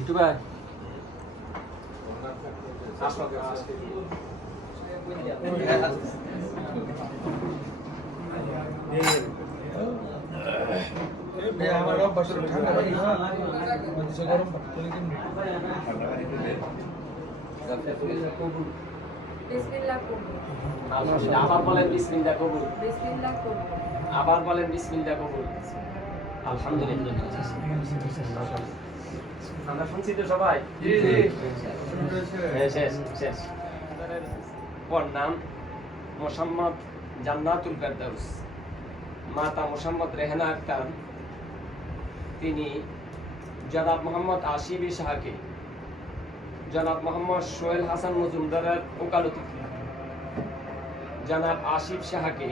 একটু ভাই আমার অভ্যাস হলো ঠান্ডা পানি বিসমিল্লাহ আবার বলেন বিসমিল্লাহ কবুল বিসমিল্লাহ আবার বলেন বিসমিল্লাহ কবুল আলহামদুলিল্লাহ। আমরা শুনছি তো সবাই? হ্যাঁ, শেষ শেষ। ওর নাম মোসাম্মদ জান্নাতুল ফেরদাউস। মাতা মোসাম্মদ রেহানা আক্তার। তিনি জনাব মোহাম্মদ আশিবি শাহকে জনাব মোহাম্মদ সোহেল হাসান মজুমদারের ওকালতি জনাব আসিফ শাহকে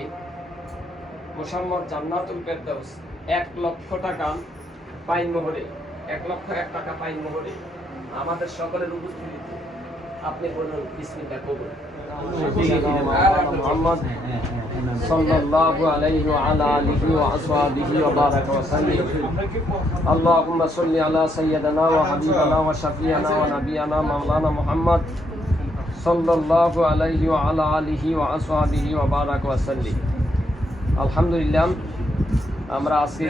মোসাম্মদ জান্নাতুল ফেরদাউস এক লক্ষ টাকা পাইন মোহরে, এক লক্ষ এক টাকা পাইন মোহরে আমাদের সকলের উপস্থিতিতে আপনি বলুন বিস্মিতা কবুল। محمد صلى الله عليه وعلى آله وأصحابه وبارك وسلم اللهم صل على سيدنا وحبيبنا وشفيعنا ونبينا مولانا محمد صلى الله عليه وعلى آله وأصحابه وبارك وسلم الحمد لله আমরা আজকে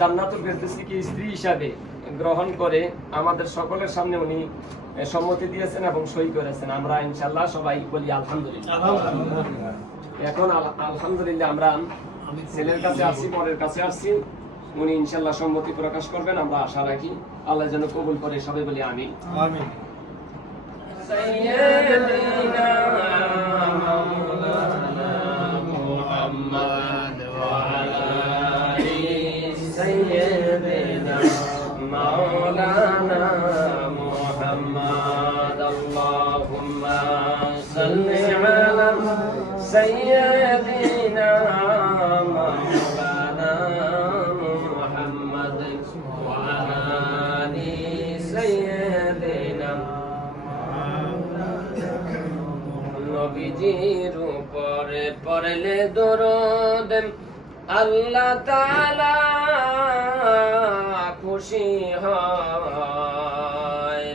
জান্নাতুল ফেরদৌসকে স্ত্রী হিসাবে গ্রহণ করে আমাদের সকলের সামনে উনি সম্মতি দিয়েছেন এবং সই করেছেন। আমরা ইনশাল্লাহ সবাই বলি আলহামদুলিল্লাহ। এখন আলহামদুলিল্লাহ আমরা ছেলের কাছে আসছি পরের কাছে আসছি উনি ইনশাল্লাহ সম্মতি প্রকাশ করবেন আমরা আশা রাখি। আল্লাহ যেন কবুল করে সবাই বলি আমি আমিন। নবীজির উপরে পড়লে দরদ। আল্লাহ তাআলা খুশি হয়।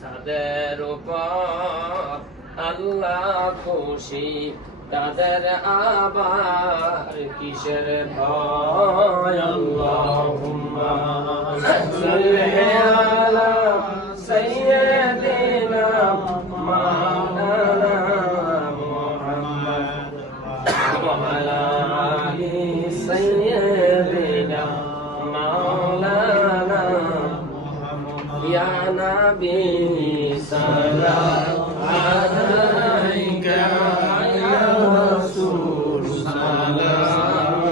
সাদের উপর আল্লাহ খুশি। তাদের আবার কিসের ভয়? আল্লাহুম্মা সাল্লি আলা সাইয়্যিদিনা به سلام عليك يا رسول سلام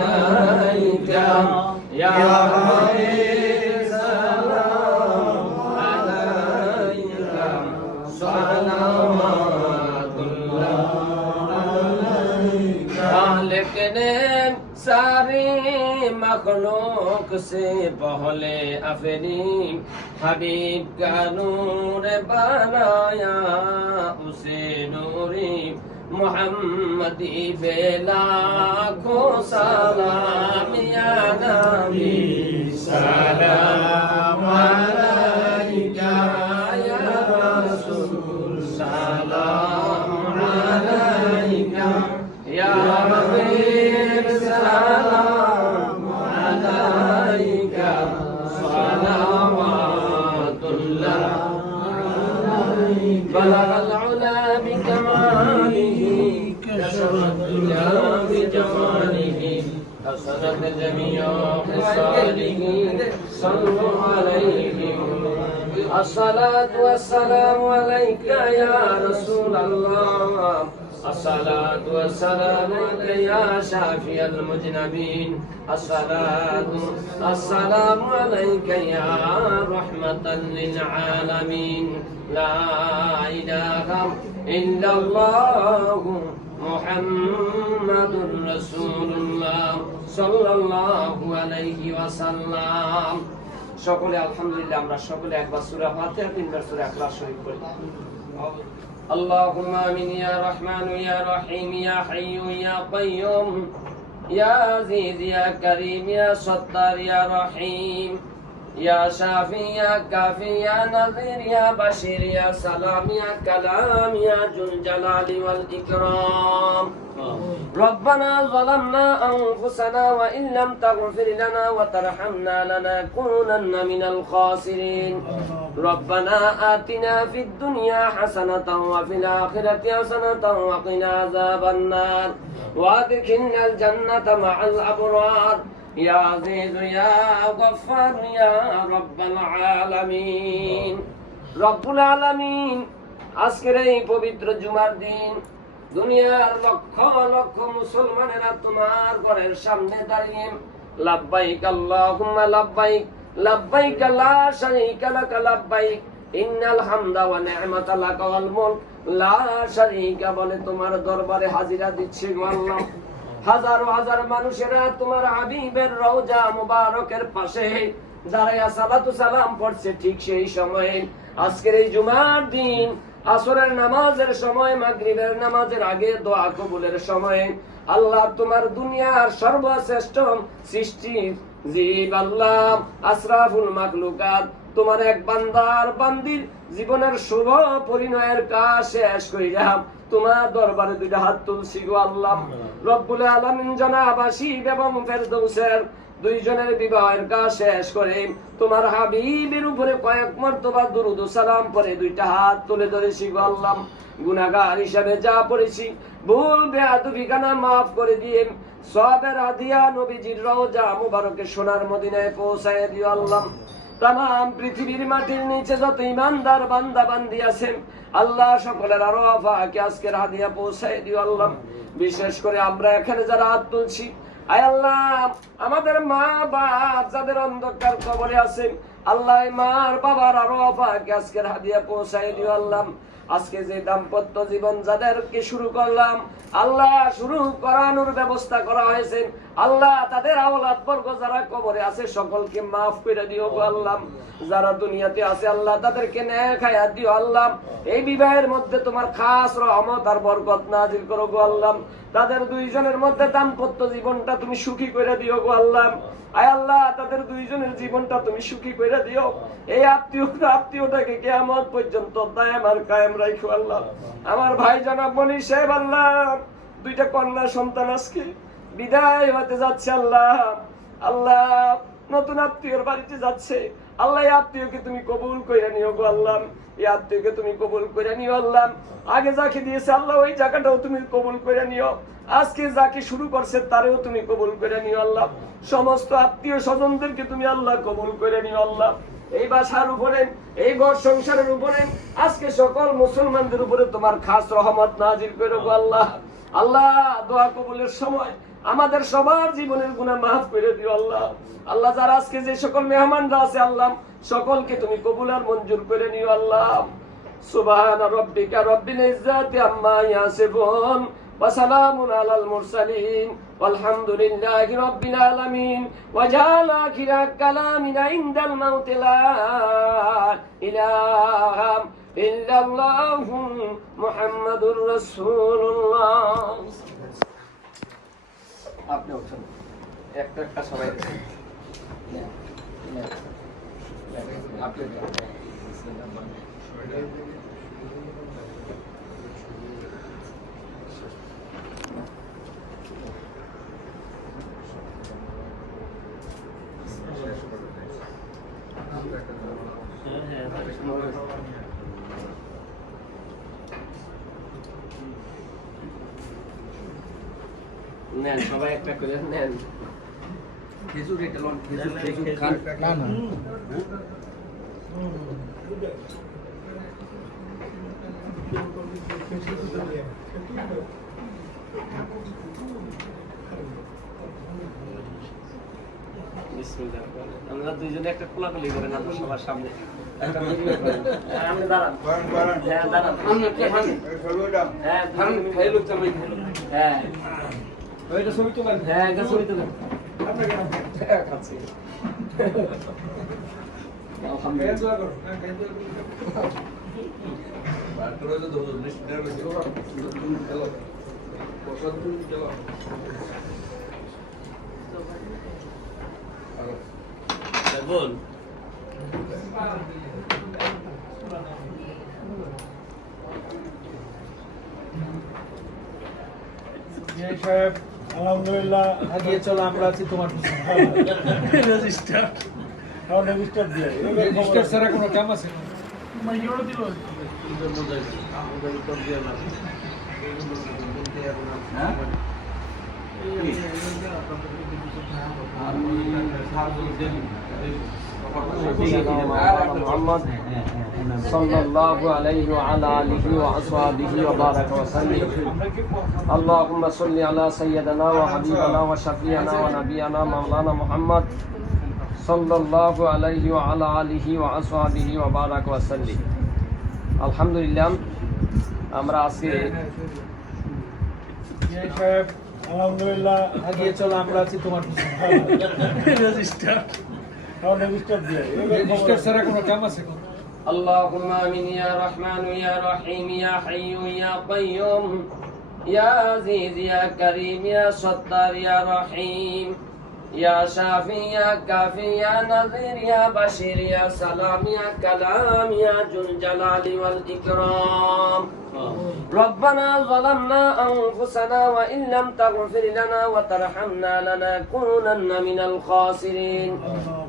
عليك يا حبيب سلام عليك صلوات الله عليك لكن ساري مخلوق سے پہلے افرین হাবিব কানুর বানায়া উসে নুরি মোহাম্মদি বেলা খো সালামিয়া নবী সালাম حسنت جميع خصاله صلوا عليه الصلاة والسلام عليك يا رسول الله. الصلاة والسلام عليك يا شافي المذنبين الصلاة السلام عليك يا رحمة للعالمين. لا إله إلا الله محمد رسول الله. صلى الله عليه وسلم সকলে আলহামদুলিল্লাহ আমরা সকলে একবার সূরা ফাতিহা তিনবার সূরা ইখলাস শরীফ পড়ি اللهم امين يا رحمن يا رحيم يا حي يا قيوم يا عزيز يا كريم يا ستار يا رحيم يا شافي يا كافي يا نذير يا بشير يا سلام يا كلام يا ذو الجلال والإكرام. ربنا ظلمنا أنفسنا وإن لم تغفر لنا وترحمنا لنكونن من الخاسرين. ربنا آتنا في الدنيا حسنة وفي الآخرة حسنة وقنا عذاب النار. وأدخلنا الجنة مع الأبرار. يا عزيز يا غفار يا رب العالمين رب العالمين আজকের এই পবিত্র জুমার দিন দুনিয়ার লক্ষ লক্ষ মুসলমানেরা তোমার ঘরের সামনে দাঁড়িয়ে লাব্বাইক আল্লাহুম্মা লাব্বাইক লাব্বাইক লা শারীকা লাক লাব্বাইক ইন্নাল হামদা ওয়া নি'মাতা লাক ওয়াল মুলক লা শারীকা বলে তোমার দরবারে হাজিরা দিচ্ছি গো আল্লাহ হাজার হাজার মানুষেরা তোমার হাবিবের রওজা মুবারকের পাশে দাঁড়াইয়া সালাতু সালাম পড়ছে ঠিক সেই সময়ে। আজকের এই জুমার দিন, আসরের নামাজের সময়, মাগরিবের নামাজের আগে দোয়া কবুলের সময়। আল্লাহ তোমার দুনিয়ার সর্বশ্রেষ্ঠ সৃষ্টি জীব আল্লাহ, আশরাফুল মাখলুকাত। তোমার এক বান্দার বান্দির জীবনের শুভ পরিণয়ের কাজ শেষ কইরা তোমার দরবারে দুইটা হাত তুলছি গো আল্লাহ। রব্বুল আলামিন জনাব আসিফ এবং ফেরদৌসের দুইজনের বিবাহের কাজ শেষ করে তোমার হাবিবের উপরে কয়েক মর্তবা দুরুদ সালাম পরে দুইটা হাত তুলে ধরেছি গো আল্লাহ। গুনাহগার হিসাবে যা পড়েছি ভুল বেয়াদবি গানা মাফ করে দিয়ে সবের হাদিয়া নবীজির রওজা মুবারকে সোনার মদিনায় পৌঁছায় দিও আল্লাহ। তাম পৃথিবীর মাটির নিচে যত ইমানদার বান্দা বান্দি আছেন আল্লাহ সকলের আরও আফাকে আজকের হাদিয়া পৌঁছায় দিও আল্লাহ। বিশেষ করে আমরা এখানে যারা হাত তুলছি, আয় আল্লাহ, আমাদের মা বাপ যাদের অন্ধকার কবরে আছেন আল্লাহ মার বাবার আরও আফাকে আজকের হাদিয়া পৌঁছায় দিও আল্লাহ। আজকে যে দাম্পত্য জীবন যাদেরকে শুরু করলাম, আল্লাহ শুরু করানোর ব্যবস্থা করা হয়েছে। আল্লাহ তাদের আওলাদ বর্গ যারা কবরে আছে সকলকে মাফ করে দিও গো আল্লাহ। যারা দুনিয়াতে আছে, আল্লাহ তাদেরকে ন্যায় খায়া দিও আল্লাহ। এই বিবাহের মধ্যে তোমার খাস রহমত আর বরকত নাজিল করো গো আল্লাহ। তাদের দুইজনের মধ্যে দাম্পত্য জীবনটা তুমি সুখী করে দিও গো আল্লাহ। আয় আল্লাহ, তাদের দুইজনের জীবনটা তুমি সুখী করে দিও। এই আত্মীয়তা আত্মীয়টাকে কেয়ামত পর্যন্ত দায়াম আর কায়েম রাখো আল্লাহ। আমার ভাই জানাব বলি সাহেব আল্লাহ, দুইটা কন্যা সন্তান আজকে বিদায় হতে যাচ্ছে আল্লাহ। আল্লাহ, নতুন আত্মীয়র বাড়িতে যাচ্ছে। আল্লাহ, এই আত্মীয়কে তুমি কবুল করে নিও গো আল্লাহ। এই আত্মীয়কে তুমি কবুল করে নিও আল্লাহ। আগে যাকে দিয়েছে আল্লাহ, ওই জায়গাটাও তুমি কবুল করে নিও। আজকে যাকে শুরু করছে, তারেও তুমি কবুল করে নিও আল্লাহ। সমস্ত আত্মীয় স্বজনদেরকে তুমি আল্লাহ কবুল করে নিও আল্লাহ। এই বাসার উপরে, এই ঘর সংসারের উপরে, আজকে সকল মুসলমানদের উপরে তোমার খাস রহমত নাজির করে আল্লাহ। আল্লাহ, দোয়া কবুলের সময় আমাদের সবার জীবনের গুণা মাফ করে দিও আল্লাহ। আল্লাহ যারা আজকে যে সকল মেহমানরা আছে আল্লাহ, সকলকে তুমি কবুলার মঞ্জুর করে নিও আল্লাহ। সুবহান রব্বিকা রব্বিল ইজ্জাতি আম্মা ইয়াসিফুন, ওয়া সালামুন আলাল মুরসালিন, ওয়ালহামদুলিল্লাহি রব্বিল আলামিন। ওয়া জাআলা আখিরা কালামিনা ইনদাল মাউত ইলাহা ইল্লাল্লাহু মুহাম্মাদুর রাসূলুল্লাহ। আপনি ওঠেন। একটা একটা সবাই আপনি নেন সবাই একটা করে নেন। খেজুর এটা লন খেজুর খেজুর খান না না। আমরা দুইজনে একটা কোলাকুলি করেন আমরা সবার সামনে। হ্যাঁ, হ্যাঁ হ্যাঁ হ্যাঁ ওইটা ছবি তোলেন? হ্যাঁ এটা ছবি তুলেন। আপনাকে হ্যাঁ, খাচ্ছি। হ্যাঁ, দোয়া করুন। বল। আলহামদুলিল্লাহ আগিয়ে চলো আমরা আছি তোমার রেজিস্টার রেজিস্টার ছাড়া কোনো কাম আছে? না? محمد صلى الله عليه وعلى آله وأصحابه وبارك وسلم اللهم صل على سيدنا وحبيبنا وشفيعنا ونبينا مولانا محمد صلى الله عليه وعلى آله وأصحابه وبارك وسلم الحمد لله আমরা আজকে বিআই সাহেব আলহামদুলিল্লাহ আগিয়ে চলো আমরা আছি তোমার পিছনে রেজিস্টার রেজিস্টার ছাড়া কোনো কাম আছে না? اللهم امين يا رحمن يا رحيم يا حي يا قيوم يا عزيز يا كريم يا ستار يا رحيم يا شافي يا كافي يا نذير يا بشير يا سلام يا كلام يا ذو الجلال والإكرام ربنا ظلمنا أنفسنا وإن لم تغفر لنا وترحمنا لنكونن من الخاسرين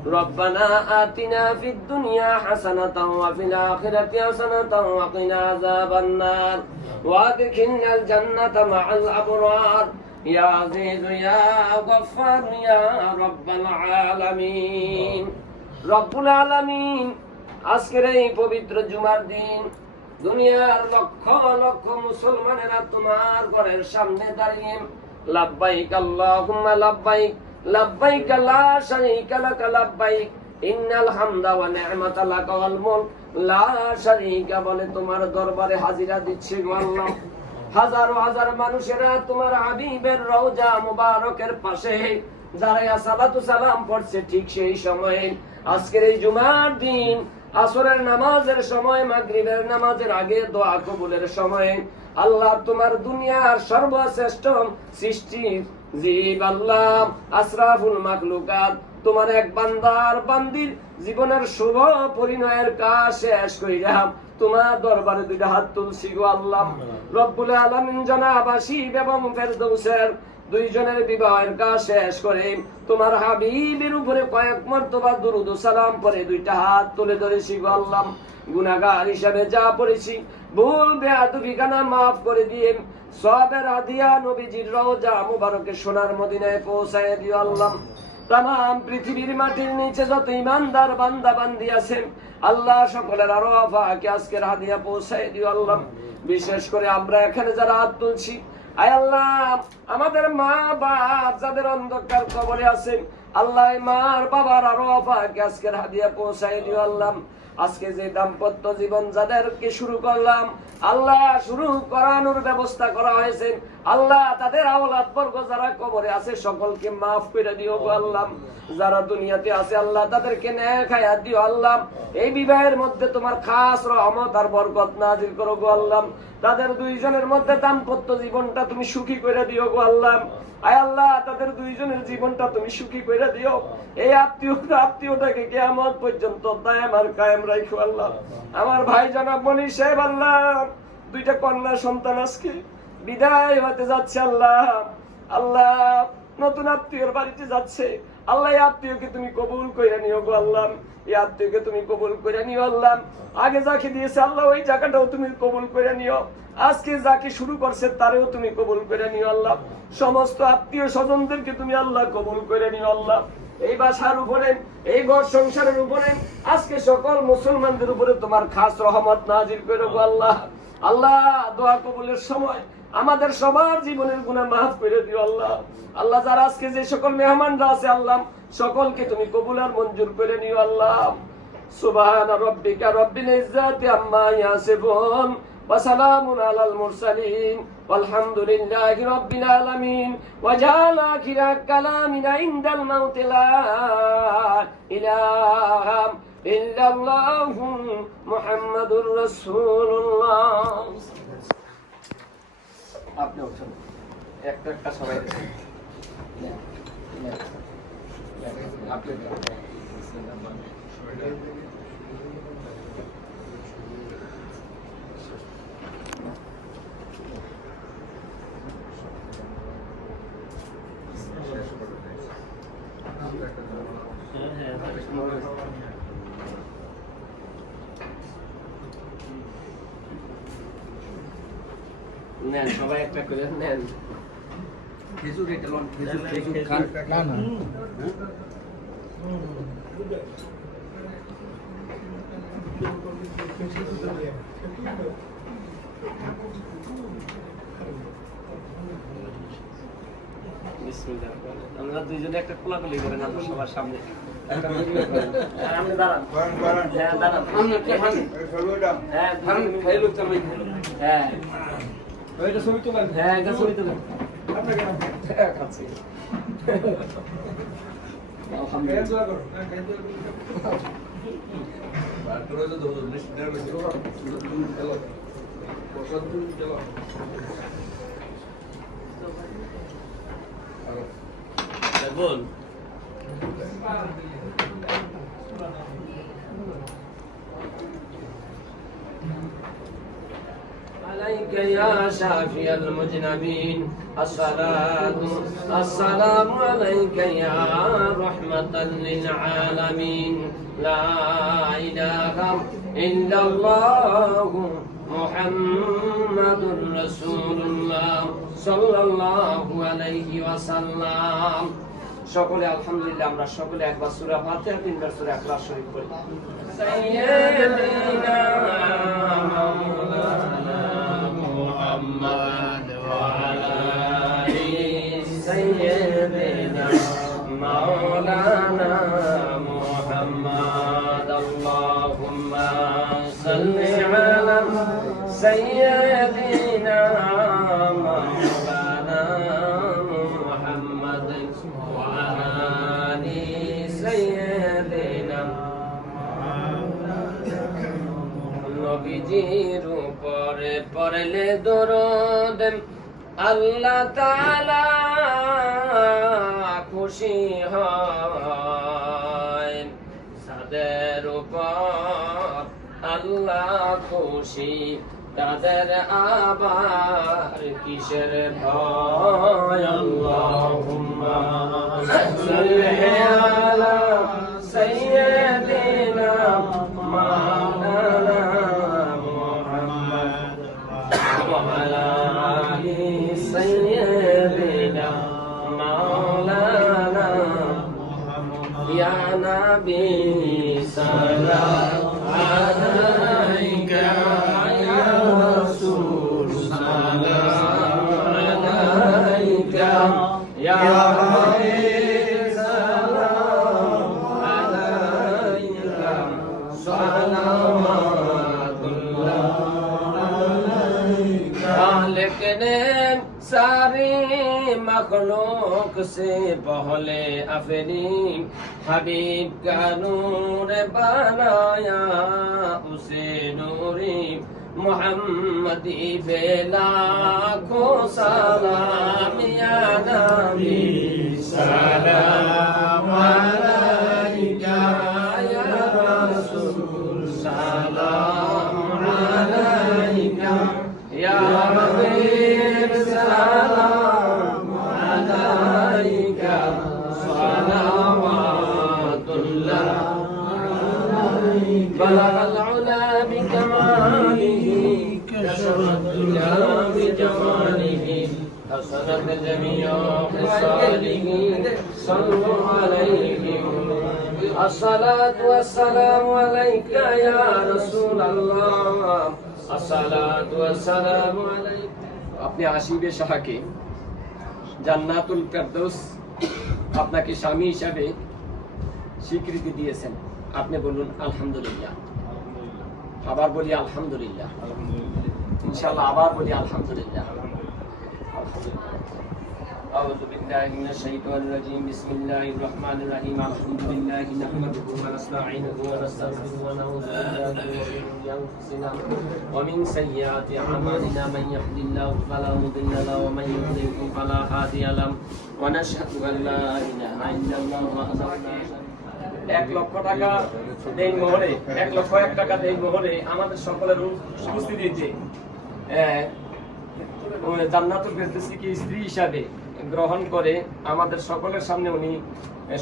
ربنا آتنا في الدنيا حسنة وفي الآخرة حسنة وقنا عذاب النار وادخلنا الجنة مع الأبرار يا عزيز يا غفار يا رب العالمين رب العالمين আজকের এই পবিত্র জুমার দিন দুনিয়ার লক্ষ লক্ষ মুসলমানেরা তোমার ঘরের সামনে দাঁড়িয়ে, লাব্বাইক আল্লাহুম্মা লাব্বাইক লাব্বাইক লা লাব্বাইক, ইন্নাল হামদা ওয়া বলে তোমার দরবারে হাজিরা দিচ্ছে গো আল্লাহ। হাজারো হাজার মানুষেরা তোমার হাবিবের রওজা মুবারকের পাশে সালাতু সালাম পড়ছে ঠিক সেই সময়ে। আজকের এই জুমার দিন আসরের নামাজের সময় মাগরিবের নামাজের আগে দোয়া কবুলের সময়ে। আল্লাহ তোমার দুনিয়ার সর্বশ্রেষ্ঠ সৃষ্টি জীব আল্লাহ আশরাফুল মাখলুকাত। তোমার এক বান্দার বান্দির জীবনের শুভ পরিণয়ের কাজ শেষ কইরাম তোমার দরবারে দুইটা হাত তুলছি গো আল্লাহ। রব্বুল আলামিন জনাবাসী এবং ফেরদৌসের দুইজনের বিবাহের কাজ শেষ করে তোমার হাবিবের উপরে কয়েক মর্তবা দুরুদ সালাম পরে দুইটা হাত তুলে ধরেছি গো গুনাহগার হিসাবে যা পড়েছি, ভুল, বেয়াদবি, গানা মাফ করে দিয়ে সবের আদিয়া নবীজির রওজা মুবারকে সোনার মদিনায় পৌঁছায় দিও আল্লাহ। তাম পৃথিবীর মাটির নিচে যত ইমানদার বান্দা বান্দি আছেন আল্লাহ সকলের আরও আফাকে আজকের হাদিয়া পৌঁছায় দিও আল্লাহ। বিশেষ করে আমরা এখানে যারা হাত তুলছি আল্লাহ, আমাদের মা বাপ যাদের অন্ধকার কবরে আছেন, আল্লাহ মার বাবার আরও আজকের হাদিয়া পৌঁছাই দিও আল্লাহ। আজকে যে দাম্পত্য জীবন যাদেরকে শুরু করলাম, আল্লাহ শুরু করানোর ব্যবস্থা করা হয়েছে। আল্লাহ তাদের আওলাদ বর্গ যারা কবরে আছে, সকলকে মাফ করে দিও আল্লাহ। যারা দুনিয়াতে আছে, আল্লাহ তাদেরকে ন্যায় দিও আল্লাহ। এই বিবাহের মধ্যে তোমার খাস রহমত আর বরকত নাজির করো গো আল্লাহ। তাদের দুইজনের মধ্যে দাম্পত্য জীবনটা তুমি সুখী করে দিও গো আল্লাহ। আয় আল্লাহ, তাদের দুইজনের জীবনটা তুমি সুখী করে দিও। এই আত্মীয় আত্মীয়টাকে কেয়ামত পর্যন্ত দায়াম আর কায়েম রাখো আল্লাহ। আমার ভাই জানা বলি সাহেব, আল্লাহ। দুইটা কন্যা সন্তান আজকে বিদায় হতে যাচ্ছে, আল্লাহ। আল্লাহ, নতুন আত্মীয়র বাড়িতে যাচ্ছে। আল্লাহ আত্মীয়কে তুমি কবুল করে নিও গো, আল্লাহ। এই আত্মীয়কে তুমি কবুল করে নিও, আল্লাহ। আগে যাকে দিয়েছে আল্লাহ, ওই জায়গাটাও তুমি কবুল করে নিও। আজকে যাকে শুরু করছে, তারেও তুমি কবুল করে নিও, আল্লাহ। সমস্ত আত্মীয় স্বজনদেরকে তুমি আল্লাহ কবুল করে নিও, আল্লাহ। এই বাসার উপরে, এই ঘর সংসারের উপরে, আজকে সকল মুসলমানদের উপরে তোমার খাস রহমত নাজির আল্লাহ। আল্লাহ, দোয়া কবুলের সময় আমাদের সবার জীবনের গুণা মাফ করে দিও আল্লাহ। আল্লাহ, যারা আজকে যে সকল মেহমানরা আছে আল্লাহ, সকলকে তুমি কবুল আর মঞ্জুর করে নিও আল্লাহ। সুবহান রব্বিকা রব্বিল ইজ্জাতি আম্মা ইয়াসিফুন, ওয়া সালামুন আলাল মুরসালিন। والحمد لله رب العالمين وجعل آخر كلامنا عند الموت لا إله إلا الله محمد رسول الله আপনি উঠুন একটা একটা সবাই আপনি নেন সবাই একটা করে নেন। খেজুর এটা লন খেজুর খেজুর খান। না না। বিসমিল্লাহ আমরা দুইজনে একটা কোলাকুলি করেন আমরা সবার সামনে। হ্যাঁ হ্যাঁ হ্যাঁ হ্যাঁ হ্যাঁ আলহামদুলিল্লাহ قول عليك يا شافي المذنبين الصلاة السلام عليك يا رحمة للعالمين. لا إله إلا الله. محمد رسول الله صلى الله عليه وسلم সকলে আলহামদুলিল্লাহ আমরা সকলে একবার সূরা ফাতিহা তিনবার সূরা ইখলাস শরীফ পড়ি সাইয়্যিদিনা মাওলানা মুহাম্মদ নবীজির উপরে পড়লে দরদ। আল্লাহ তাআলা খুশি তাদের উপর আল্লাহ খুশি। তাদের আবার কিসের ভয়? আল্লাহুম্মা সাল্লি আলা সাইয়্যিদিনা মাওলানা يا نبي سلام عليك يا رسول سلام عليك يا حبيب سلام عليك صلوات الله عليك لكن ساری مخلوق سے پہلے افری হাবিব কানুর বানায়া উসে নুরি মোহাম্মদি বেলা খোসালা الصلاة والسلام عليك يا رسول الله আসসালাতু ওয়াসসালামু আলাইকুম আপনি আসিবে সাহাকে জান্নাতুল ফেরদৌস আপনাকে স্বামী হিসাবে স্বীকৃতি দিয়েছেন আপনি বলুন আলহামদুলিল্লাহ আবার বলি আলহামদুলিল্লাহ ইনশাআল্লাহ আবার বলি আলহামদুলিল্লাহ أعوذ بالله من الشيطان الرجيم بسم الله الرحمن الرحيم الحمد لله نحمده ونستعينه ونستغفره ونعوذ بالله من شرور أنفسنا ومن سيئات أعمالنا من يهد الله فلا مضل له ومن يضلل فلا هادي له ونشهد أن لا إله إلا الله وحده لا شريك এক লক্ষ টাকা দেন মহরে এক লক্ষ এক টাকা দেন মহরে আমাদের সকলের উপস্থিতিতে জান্নাতুল কি স্ত্রী হিসাবে গ্রহণ করে আমাদের সকলের সামনে উনি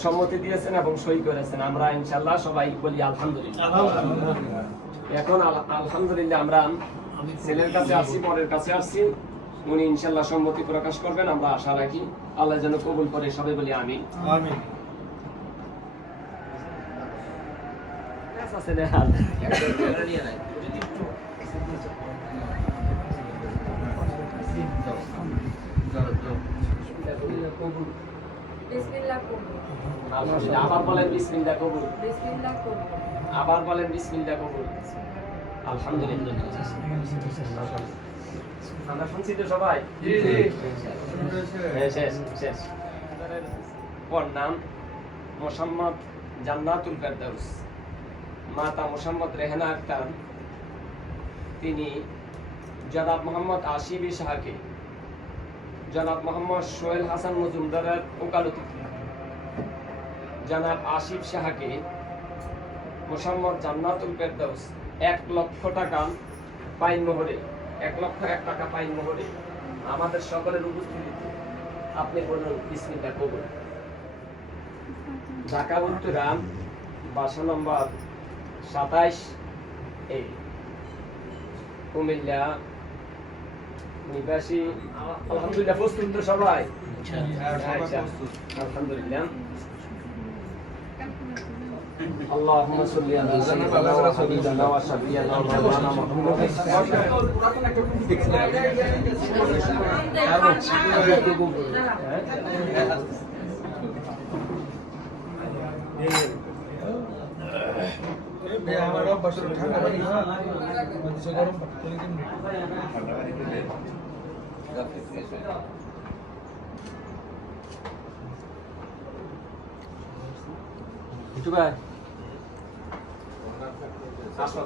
সম্মতি দিয়েছেন এবং সই করেছেন। আমরা ইনশাল্লাহ সবাই বলি আলহামদুলিল্লাহ। এখন আলহামদুলিল্লাহ আমরা ছেলের কাছে আসছি পরের কাছে আসছি উনি ইনশাল্লাহ সম্মতি প্রকাশ করবেন আমরা আশা রাখি। আল্লাহ যেন কবুল করে সবাই বলি আমি আমিন। বিসমিল্লাহ কবুল। আলহামদুলিল্লাহ। আবার বলেন বিসমিল্লাহ কবুল। বিসমিল্লাহ কবুল। আবার বলেন বিসমিল্লাহ কবুল। আলহামদুলিল্লাহ। আমরা শুনছি তো সবাই। হ্যাঁ, শেষ শেষ। ওর নাম মোসাম্মদ জান্নাতুল ফেরদাউস। মাতা মোসাম্মদ রেহানা আক্তার। তিনি জনাব মোহাম্মদ আশিবি শাহকে জনাব মোহাম্মদ সোহেল হাসান মজুমদারের ওকালতি জনাব আসিফ শাহকে মোসাম্মদ জান্নাতুল ফেরদাউস এক লক্ষ টাকা পাইন মোহরে, এক লক্ষ এক টাকা পাইন মোহরে আমাদের সকলের উপস্থিতিতে আপনি বলুন, বিসমিল্লাহ কবুল। ঢাকা উত্তরা বাসা নম্বর সাতাইশ এ, কুমিল্লা নিবাসী আলহামদুলিল্লাহ প্রস্তুত তো সবাই আচ্ছা, আলহামদুলিল্লাহ اللهم صل على سيدنا وحبيبنا وشفيعنا ومولانا محمد আমার অভ্যাস হলো ঠান্ডা পানি খাওয়া। বলছে গরম পানি করে দিন। কিছু ভাই আসো